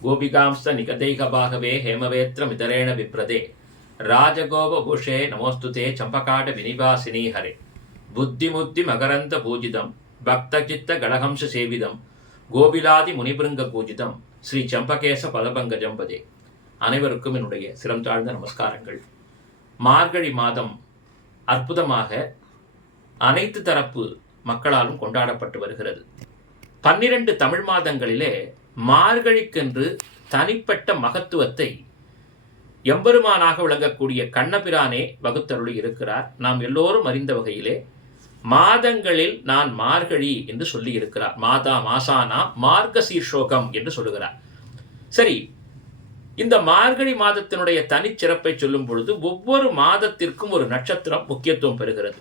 गोपिकांश्च निगदैकभागवे हेमवेत्रमितरेण विप्रदे राजगोपभूषे नमोस्तुते चम्पकाट विनिवासिनी हरे बुद्धिमुद्धि मकरंद पूजितम भक्तचित्त गणहंस सेविदम கோபிலாதி முனிபிருங்க பூஜிதம் ஸ்ரீ சம்பகேச பதபங்கஜம் பதே. அனைவருக்கும் என்னுடைய சிரம் தாழ்ந்த நமஸ்காரங்கள். மார்கழி மாதம் அற்புதமாக அனைத்து தரப்பு மக்களாலும் கொண்டாடப்பட்டு வருகிறது. 12 தமிழ் மாதங்களிலே மார்கழிக்கென்று தனிப்பட்ட மகத்துவத்தை எம்பெருமானாக விளங்கக்கூடிய கண்ணபிரானே வகுத்தருளி இருக்கிறார். நாம் எல்லோரும் அறிந்த வகையிலே மாதங்களில் நான் மார்கழி என்று சொல்லி இருக்கிறார். மாதா மாசானா மார்கசீர்ஷோகம் என்று சொல்லுகிறார். சரி, இந்த மார்கழி மாதத்தினுடைய தனிச்சிறப்பை சொல்லும் பொழுது ஒவ்வொரு மாதத்திற்கும் ஒரு நட்சத்திரம் முக்கியத்துவம் பெறுகிறது.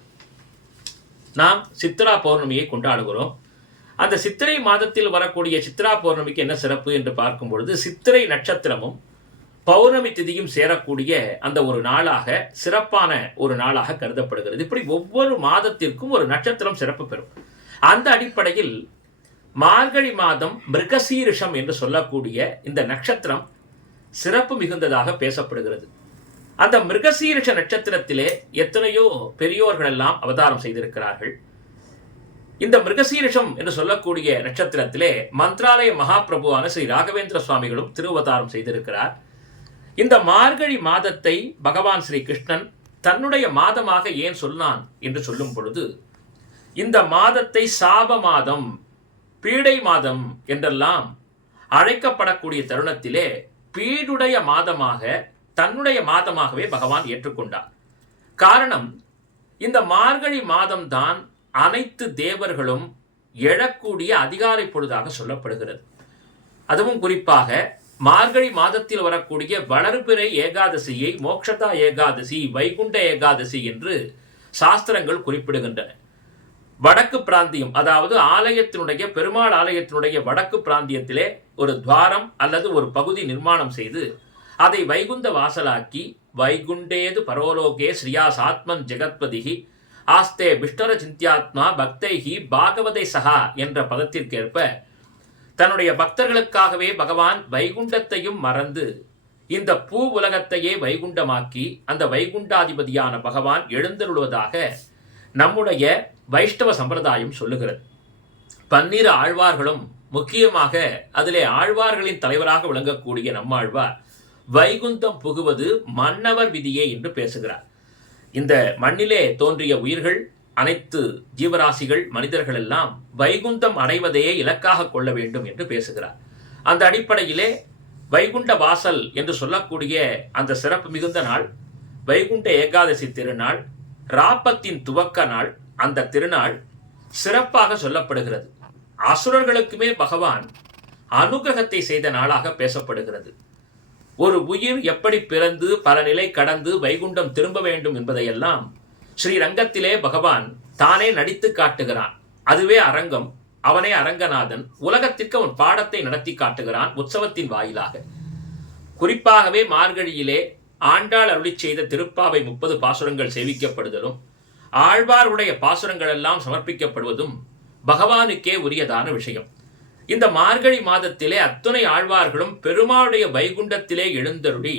நாம் சித்ரா பௌர்ணமியை கொண்டாடுகிறோம். அந்த சித்திரை மாதத்தில் வரக்கூடிய சித்ரா பௌர்ணமிக்கு என்ன சிறப்பு என்று பார்க்கும் பொழுது சித்திரை நட்சத்திரமும் பௌர்ணமி திதியும் சேரக்கூடிய அந்த ஒரு நாளாக சிறப்பான ஒரு நாளாக கருதப்படுகிறது. இப்படி ஒவ்வொரு மாதத்திற்கும் ஒரு நட்சத்திரம் சிறப்பு பெறும். அந்த அடிப்படையில் மார்கழி மாதம் மிருகசீரிஷம் என்று சொல்லக்கூடிய இந்த நட்சத்திரம் சிறப்பு மிகுந்ததாக பேசப்படுகிறது. அந்த மிருகசீரிஷ நட்சத்திரத்திலே எத்தனையோ பெரியோர்கள் எல்லாம் அவதாரம் செய்திருக்கிறார்கள். இந்த மிருகசீரிஷம் என்று சொல்லக்கூடிய நட்சத்திரத்திலே மந்த்ராலய மகாபிரபுவான ஸ்ரீ ராகவேந்திர சுவாமிகளும் திருவதாரம் செய்திருக்கிறார். இந்த மார்கழி மாதத்தை பகவான் ஸ்ரீ கிருஷ்ணன் தன்னுடைய மாதமாக ஏன் சொன்னான் என்று சொல்லும் பொழுது, இந்த மாதத்தை சாப மாதம், பீடை மாதம் என்றெல்லாம் அழைக்கப்படக்கூடிய தருணத்திலே பீடுடைய மாதமாக தன்னுடைய மாதமாகவே பகவான் ஏற்றுக்கொண்டார். காரணம், இந்த மார்கழி மாதம்தான் அனைத்து தேவர்களும் எழக்கூடிய அதிகாலை பொழுதாக சொல்லப்படுகிறது. அதுவும் குறிப்பாக மார்கழி மாதத்தில் வரக்கூடிய வளர்பிறை ஏகாதசியை மோக்ஷதா ஏகாதசி, வைகுண்ட ஏகாதசி என்று சாஸ்திரங்கள் குறிப்பிடுகின்றன. வடக்கு பிராந்தியம், அதாவது ஆலயத்தினுடைய பெருமாள் ஆலயத்தினுடைய வடக்கு பிராந்தியத்திலே ஒரு துவாரம் அல்லது ஒரு பகுதி நிர்மாணம் செய்து அதை வைகுந்த வாசலாக்கி வைகுண்டேது பரோலோகே ஸ்ரீயாஸ் ஆத்மன் ஜெகத்பதிகி ஆஸ்தே பிஷ்டர சிந்தியாத்மா பக்தைஹி பாகவதை சகா என்ற பதத்திற்கேற்ப தன்னுடைய பக்தர்களுக்காகவே பகவான் வைகுண்டத்தையும் மறந்து இந்த பூ உலகத்தையே வைகுண்டமாக்கி அந்த வைகுண்டாதிபதியான பகவான் எழுந்தருள்வதாக நம்முடைய வைஷ்ணவ சம்பிரதாயம் சொல்லுகிறது. 12 ஆழ்வார்களும் முக்கியமாக அதிலே ஆழ்வார்களின் தலைவராக விளங்கக்கூடிய நம்மாழ்வார் வைகுந்தம் புகுவது மன்னவர் விதியே என்று பேசுகிறார். இந்த மண்ணிலே தோன்றிய உயிர்கள், அனைத்து ஜீவராசிகள், மனிதர்கள் எல்லாம் வைகுந்தம் அடைவதையே இலக்காக கொள்ள வேண்டும் என்று பேசுகிறார். அந்த அடிப்படையிலே வைகுண்ட வாசல் என்று சொல்லக்கூடிய அந்த சிறப்பு மிகுந்த நாள் வைகுண்ட ஏகாதசி திருநாள், ராப்பத்தின் துவக்க நாள். அந்த திருநாள் சிறப்பாக சொல்லப்படுகிறது. அசுரர்களுக்குமே பகவான் அனுகிரகத்தை செய்த நாளாக பேசப்படுகிறது. ஒரு உயிர் எப்படி பிறந்து பல நிலை கடந்து வைகுண்டம் திரும்ப வேண்டும் என்பதையெல்லாம் ஸ்ரீரங்கத்திலே பகவான் தானே நடித்து காட்டுகிறான். அதுவே அரங்கம். அவனே அரங்கநாதன். உலகத்திற்கு அவன் பாடத்தை நடத்தி காட்டுகிறான் உற்சவத்தின் வாயிலாக. குறிப்பாகவே மார்கழியிலே ஆண்டாள் அருளி செய்த திருப்பாவை 30 பாசுரங்கள் சேவிக்கப்படுதலும் ஆழ்வாருடைய பாசுரங்கள் எல்லாம் சமர்ப்பிக்கப்படுவதும் பகவானுக்கே உரியதான விஷயம். இந்த மார்கழி மாதத்திலே அத்துணை ஆழ்வார்களும் பெருமாளுடைய வைகுண்டத்திலே எழுந்தருளி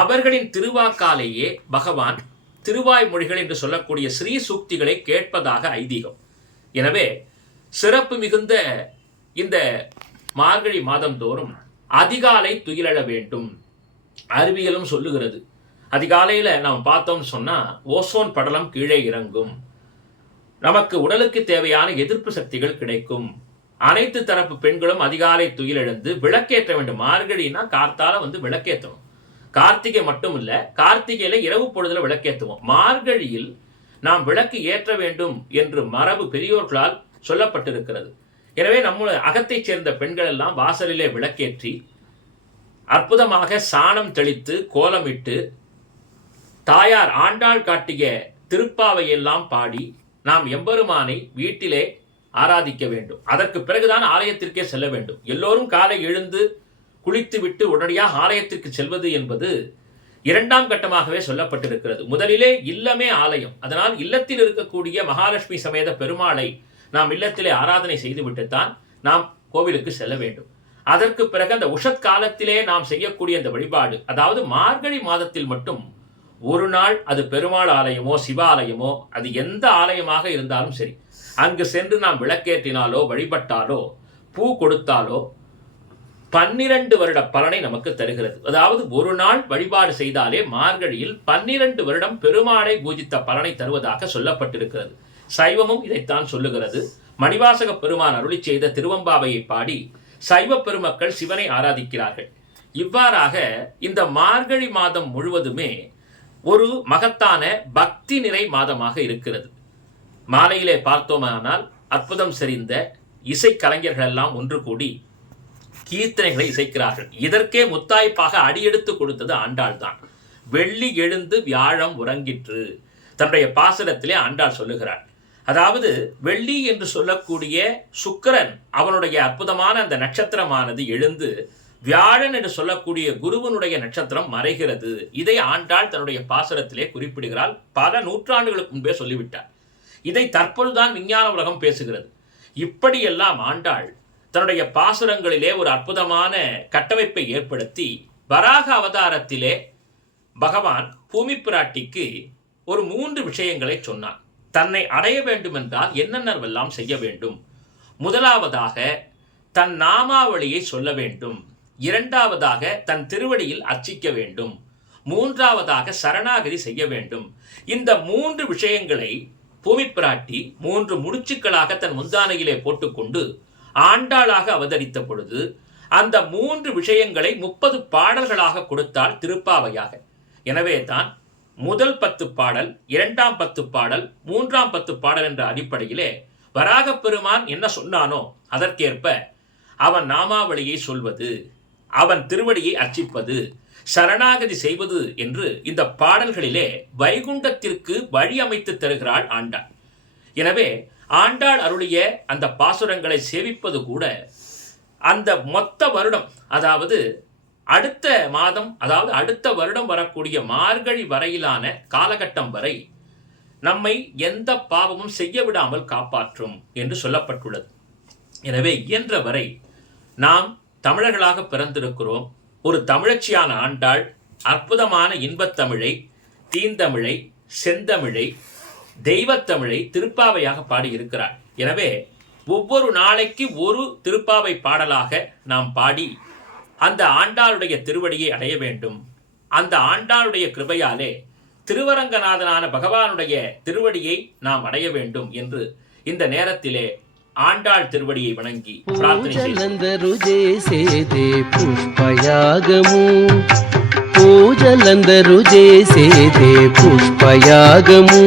அவர்களின் திருவாக்காலேயே பகவான் திருவாய் மொழிகள் என்று சொல்லக்கூடிய ஸ்ரீ சூக்திகளை கேட்பதாக ஐதீகம். எனவே சிறப்பு மிகுந்த இந்த மார்கழி மாதந்தோறும் அதிகாலை துயிலெழ வேண்டும். அறிவியலும் சொல்லுகிறது. அதிகாலையில் நாம் பார்த்தோம்னு சொன்னால் ஓசோன் படலம் கீழே இறங்கும், நமக்கு உடலுக்கு தேவையான எதிர்ப்பு சக்திகள் கிடைக்கும். அனைத்து தரப்பு பெண்களும் அதிகாலை துயிலெழுந்து விளக்கேற்ற வேண்டும். மார்கழினா கார்த்தால விளக்கேற்றணும். கார்த்திகை மட்டும் இல்ல, கார்த்திகையில இரவு பொழுதுல விளக்கேற்றுவோம். மார்கழியில் நாம் விளக்கு ஏற்ற வேண்டும் என்று மரபு பெரியோர்களால் சொல்லப்பட்டிருக்கிறது. எனவே நம்ம அகத்தைச் சேர்ந்த பெண்கள் எல்லாம் வாசலிலே விளக்கேற்றி அற்புதமாக சாணம் தெளித்து கோலமிட்டு தாயார் ஆண்டாள் காட்டிய திருப்பாவையெல்லாம் பாடி நாம் எம்பெருமானை வீட்டிலே ஆராதிக்க வேண்டும். அதற்கு பிறகுதான் ஆலயத்திற்கே செல்ல வேண்டும். எல்லோரும் காலை எழுந்து குளித்துவிட்டு உடனடியாக ஆலயத்திற்கு செல்வது என்பது 2ஆம் கட்டமாகவே சொல்லப்பட்டிருக்கிறது. முதலிலே இல்லமே ஆலயம். அதனால் இல்லத்தில் இருக்கக்கூடிய மகாலட்சுமி சமேத பெருமாளை நாம் இல்லத்திலே ஆராதனை செய்துவிட்டுத்தான் நாம் கோவிலுக்கு செல்ல வேண்டும். அதற்கு பிறகு அந்த உஷத் காலத்திலே நாம் செய்யக்கூடிய அந்த வழிபாடு, அதாவது மார்கழி மாதத்தில் மட்டும் ஒரு நாள், அது பெருமாள் ஆலயமோ சிவாலயமோ அது எந்த ஆலயமாக இருந்தாலும் சரி, அங்கு சென்று நாம் விளக்கேற்றினாலோ வழிபட்டாலோ பூ கொடுத்தாலோ 12 வருட பலனை நமக்கு தருகிறது. அதாவது ஒரு நாள் வழிபாடு செய்தாலே மார்கழியில் 12 வருடம் பெருமாளை பூஜித்த பலனை தருவதாக சொல்லப்பட்டிருக்கிறது. சைவமும் இதைத்தான் சொல்லுகிறது. மணிவாசக பெருமான் அருளி செய்த திருவம்பாவையை பாடி சைவ பெருமக்கள் சிவனை ஆராதிக்கிறார்கள். இவ்வாறாக இந்த மார்கழி மாதம் முழுவதுமே ஒரு மகத்தான பக்தி நிறை மாதமாக இருக்கிறது. மாலையிலே பார்த்தோமானால் அற்புதம் செறிந்த இசைக்கலைஞர்கள் எல்லாம் ஒன்று கூடி கீர்த்தனைகளை இசைக்கிறார்கள். இதற்கே முத்தாய்ப்பாக அடியெடுத்து கொடுத்தது ஆண்டாள் தான். வெள்ளி எழுந்து வியாழம் உறங்கிற்று தன்னுடைய பாசுரத்திலே ஆண்டாள் சொல்லுகிறார். அதாவது வெள்ளி என்று சொல்லக்கூடிய சுக்கிரன் அவனுடைய அற்புதமான அந்த நட்சத்திரமானது எழுந்து வியாழன் என்று சொல்லக்கூடிய குருவனுடைய நட்சத்திரம் மறைகிறது. இதை ஆண்டாள் தன்னுடைய பாசுரத்திலே குறிப்பிடுகிறாள். பல நூற்றாண்டுகளுக்கு முன்பே சொல்லிவிட்டார். இதை தற்பொழுதுதான் விஞ்ஞான உலகம் பேசுகிறது. இப்படியெல்லாம் ஆண்டாள் தன்னுடைய பாசுரங்களிலே ஒரு அற்புதமான கட்டமைப்பை ஏற்படுத்தி வராக அவதாரத்திலே பகவான் பூமி பிராட்டிக்கு ஒரு 3 விஷயங்களை சொன்னார். தன்னை அடைய வேண்டும் என்றால் என்னென்னவெல்லாம் செய்ய வேண்டும்? முதலாவதாக தன் நாமாவளியை சொல்ல வேண்டும். இரண்டாவதாக தன் திருவடியில் அர்ச்சிக்க வேண்டும். மூன்றாவதாக சரணாகதி செய்ய வேண்டும். இந்த 3 விஷயங்களை பூமி பிராட்டி 3 முடிச்சுக்களாக தன் முந்தானையிலே போட்டுக்கொண்டு ஆண்டாளாக அவதரித்த பொழுது அந்த 3 விஷயங்களை 30 பாடல்களாக கொடுத்தாள் திருப்பாவையாக. எனவே தான் முதல் 10 பாடல், 2ஆம் 10 பாடல், 3ஆம் 10 பாடல் என்ற அடிப்படையிலே வராகப் பெருமான் என்ன சொன்னானோ அதற்கேற்ப அவன் நாமாவளியை சொல்வது, அவன் திருவடியை அர்ச்சிப்பது, சரணாகதி செய்வது என்று இந்த பாடல்களிலே வைகுண்டத்திற்கு வழி அமைத்து தருகிறாள் ஆண்டாள். எனவே ஆண்டாள் அருளிய அந்த பாசுரங்களை சேவிப்பது கூட அந்த மொத்த வருடம், அதாவது அடுத்த மாதம், அதாவது அடுத்த வருடம் வரக்கூடிய மார்கழி வரையிலான காலகட்டம் வரை நம்மை எந்த பாவமும் செய்ய விடாமல் காப்பாற்றும் என்று சொல்லப்பட்டுள்ளது. எனவே இயன்ற வரை நாம் தமிழர்களாக பிறந்திருக்கிறோம். ஒரு தமிழச்சியான ஆண்டாள் அற்புதமான இன்பத்தமிழை, தீந்தமிழை, செந்தமிழை, தெய்வத்தமிழை திருப்பாவையாக பாடியிருக்கிறார். எனவே ஒவ்வொரு நாளைக்கு ஒரு திருப்பாவை பாடலாக நாம் பாடி அந்த ஆண்டாளுடைய திருவடியை அடைய வேண்டும். அந்த ஆண்டாளுடைய கிருபையாலே திருவரங்கநாதனான பகவானுடைய திருவடியை நாம் அடைய வேண்டும் என்று இந்த நேரத்திலே ஆண்டாள் திருவடியை வணங்கி పూజలందరూ చేసేదే పుష్పయాగము.